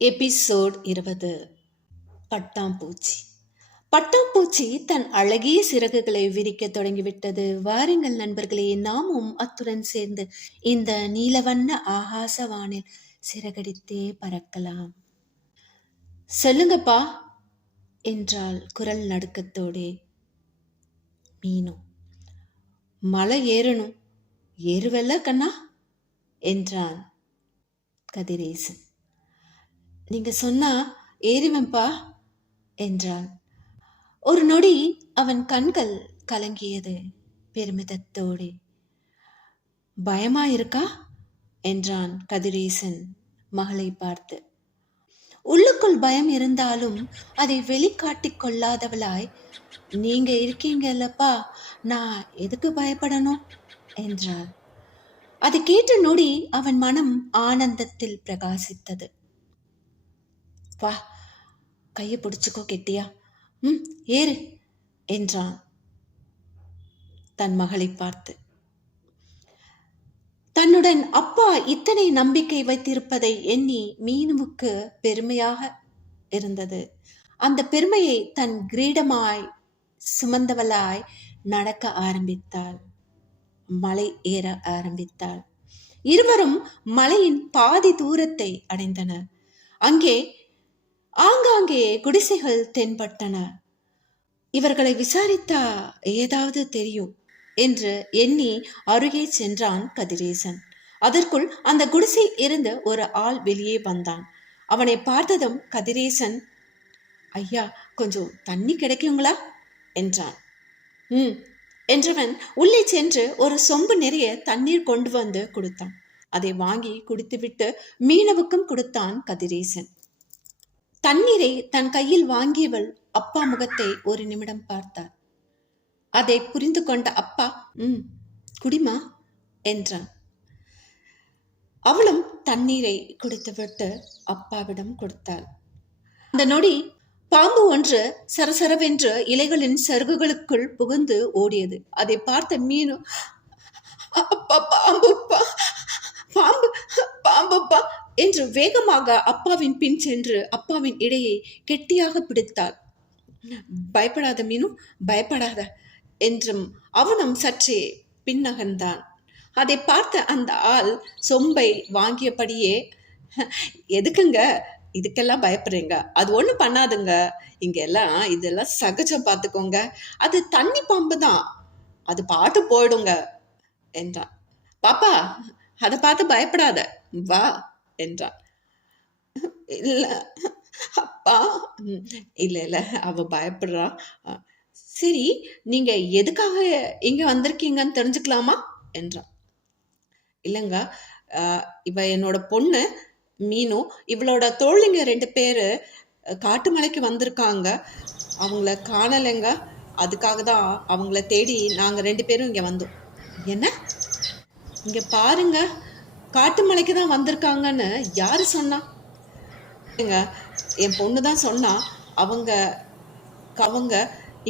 Episode இருபது. பட்டாம்பூச்சி. பட்டாம்பூச்சி தன் அழகிய சிறகுகளை விரிக்க தொடங்கிவிட்டது. வாருங்கள் நண்பர்களே நாமும் அத்துடன் சேர்ந்து இந்த நீலவண்ண ஆகாசவானில் சிறகடித்தே பறக்கலாம். சொல்லுங்கப்பா என்றாள் குரல் நடுக்கத்தோடே. மீனு. மலை ஏறணும். ஏறுவல்ல கண்ணா என்றான் கதிரேசன். நீங்க சொன்னா ஏறிவன்பா என்றாள். ஒரு நொடி அவன் கண்கள் கலங்கியது பெருமிதத்தோடு. பயமா இருக்கா? என்றான் கதிரேசன் மகளை பார்த்து. உள்ளுக்குள் பயம் இருந்தாலும் அதை வெளிக்காட்டிக் கொள்ளாதவளாய் நீங்க இருக்கீங்கல்லப்பா நான் எதுக்கு பயப்படணும்? என்றாள். அதை கேட்ட நொடி அவன் மனம் ஆனந்தத்தில் பிரகாசித்தது. வா கையை பிடிச்சிக்கோ கெட்டியா. ம் ஏறு என்றான். தன் மகளை பார்த்து. தன்னுடன் அப்பா இத்தனை நம்பிக்கை வைத்திருப்பதை எண்ணி மீனுவுக்கு பெருமையாக இருந்தது. அந்த பெருமையை தன் கிரீடமாய் சுமந்தவளாய் நடக்க ஆரம்பித்தாள். மலை ஏற ஆரம்பித்தாள். இருவரும் மலையின் பாதி தூரத்தை அடைந்தனர். அங்கே ஆங்காங்கே குடிசைகள் தென்பட்டன. இவர்களை விசாரித்தா ஏதாவது தெரியும் என்று எண்ணி அருகே சென்றான் கதிரேசன். அதற்குள் அந்த குடிசை இருந்து ஒரு ஆள் வெளியே வந்தான். அவனை பார்த்ததும் கதிரேசன் ஐயா கொஞ்சம் தண்ணி கிடைக்குங்களா? என்றான். ம் என்றவன் உள்ளே சென்று ஒரு சொம்பு நிறைய தண்ணீர் கொண்டு வந்து கொடுத்தான். அதை வாங்கி குடித்துவிட்டு மீனவுக்கும் கொடுத்தான் கதிரேசன். தண்ணீரை தன் கையில் வாங்கியவள் அப்பா முகத்தை ஒரு நிமிடம் பார்த்தார் அதை புரிந்து கொண்ட அப்பா ம் குடிமா என்றான். அவளும் தண்ணீரை குடித்துவிட்டு அப்பாவிடம் கொடுத்தாள். அந்த நொடி பாம்பு ஒன்று சரசரவென்று இலைகளின் சருகுகளுக்குள் புகுந்து ஓடியது. அதை பார்த்த மீனு அப்பா பாம்பு பாம்பு பாம்புப்பா என்று வேகமாக அப்பாவின் பின் சென்று அப்பாவின் இடையை கெட்டியாக பிடித்தாள். பயப்படாத மீனு பயப்படாத என்றும் அவனும் சற்றே பின்னகர்ந்தான். அதை பார்த்த அந்த ஆள் சொம்பை வாங்கியபடியே எதுக்குங்க? இதுக்கெல்லாம் பயப்படுறீங்க? அது ஒன்றும் பண்ணாதுங்க. இங்கெல்லாம் இதெல்லாம் சகஜம் பார்த்துக்கோங்க. அது தண்ணி பாம்பு தான். அது பார்த்து போயிடுங்க என்றான். பாப்பா அதை பார்த்து பயப்படாத. வா. என்றான் இல்லை அப்பா. இல்ல இல்லை இல்லை அவ பயப்படுறா. சரி நீங்க எதுக்காக இங்க வந்திருக்கீங்கன்னு தெரிஞ்சுக்கலாமா? என்றான். இல்லைங்க இவ என்னோட பொண்ணு மீனு. இவளோட தோழிங்க ரெண்டு பேர் காட்டுமலைக்கு வந்திருக்காங்க. அவங்கள காணலைங்க. அதுக்காக தான் அவங்கள தேடி நாங்கள் ரெண்டு பேரும் இங்கே வந்தோம். என்ன? இங்கே பாருங்கள் காட்டு காட்டுமலைக்கு தான் வந்திருக்காங்கன்னு யார் சொன்னா? ஏங்க என் பொண்ணு தான் சொன்னா அவங்க அவங்க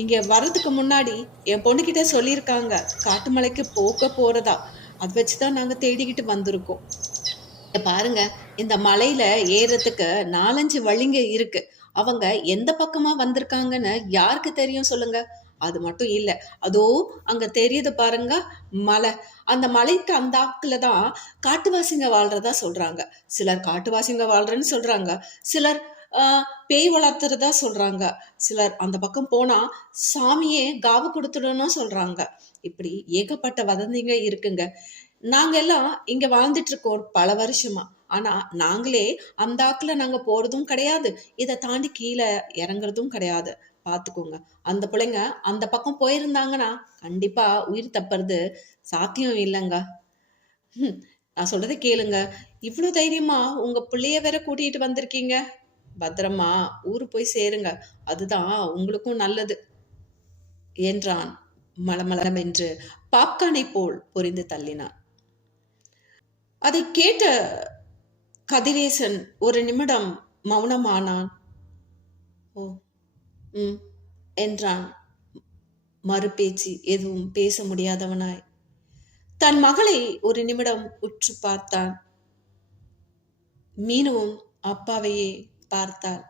இங்கே வர்றதுக்கு முன்னாடி என் பொண்ணுக்கிட்ட சொல்லியிருக்காங்க காட்டுமலைக்கு போக போகிறதா அதை வச்சு தான் நாங்கள் தேடிக்கிட்டு வந்திருக்கோம். பாருங்க இந்த மலையில ஏறுறதுக்கு நாலஞ்சு வழிங்க இருக்கு. அவங்க எந்த பக்கமா வந்திருக்காங்கன்னு யாருக்கு தெரியும் சொல்லுங்க? அது மட்டும் இல்லை. அதோ அங்க தெரியுது பாருங்க மலை. அந்த மலைக்கு அந்த ஆக்கில் தான் காட்டுவாசிங்க வாழ்றதா சொல்றாங்க. சிலர் காட்டுவாசிங்க வாழ்றேன்னு சொல்றாங்க. சிலர் பேய் வளர்த்துறதா சொல்றாங்க. சிலர் அந்த பக்கம் போனா சாமியே காவு கொடுத்துடணும் சொல்றாங்க. இப்படி ஏகப்பட்ட வதந்திங்க இருக்குங்க. நாங்க எல்லாம் இங்க வாழ்ந்துட்டு இருக்கோம் பல வருஷமா. ஆனா நாங்களே அந்த ஆக்குல நாங்க போறதும் கிடையாது. இதை தாண்டி கீழே இறங்குறதும் கிடையாது. பார்த்துக்கோங்க அந்த பிள்ளைங்க அந்த பக்கம் போயிருந்தாங்கன்னா கண்டிப்பா உயிர் தப்புறது சாத்தியம் இல்லைங்க. நான் சொல்றதை கேளுங்க. இவ்வளோ தைரியமா உங்க பிள்ளைய வேற கூட்டிட்டு வந்திருக்கீங்க? பத்திரமா ஊர் போய் சேருங்க. அதுதான் உங்களுக்கும் நல்லது. என்றான் மலமளமென்று பாப்கானை போல் பொரிந்து தள்ளினான். அதை கேட்ட கதிரேசன் ஒரு நிமிடம் மௌனமானான். ஓ என்றான். மறுபேச்சு எதுவும் பேச முடியாதவனாய். தன் மகளை ஒரு நிமிடம் உற்று பார்த்தான். மீனுவும் அப்பாவையே பார்த்தாள்.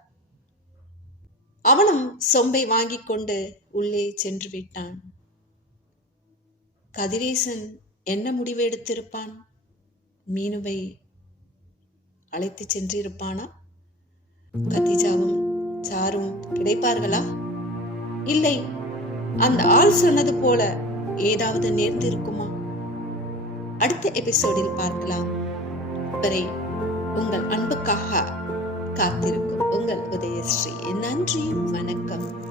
அவனும் சொம்பை வாங்கிக் கொண்டு உள்ளே சென்று விட்டான். கதிரேசன் என்ன முடிவு எடுத்திருப்பான்? மீனுவை அழைத்து சென்றிருப்பானா? கதிஜாவும் சாரும் கிடைப்பார்களா? இல்லை அந்த ஆள் சொன்னது போல ஏதாவது நேர்ந்திருக்குமா? அடுத்த எபிசோடில் பார்க்கலாம். வரை உங்கள் அன்புக்காக காத்திருக்கும் உங்கள் உதயஸ்ரீ. நன்றி வணக்கம்.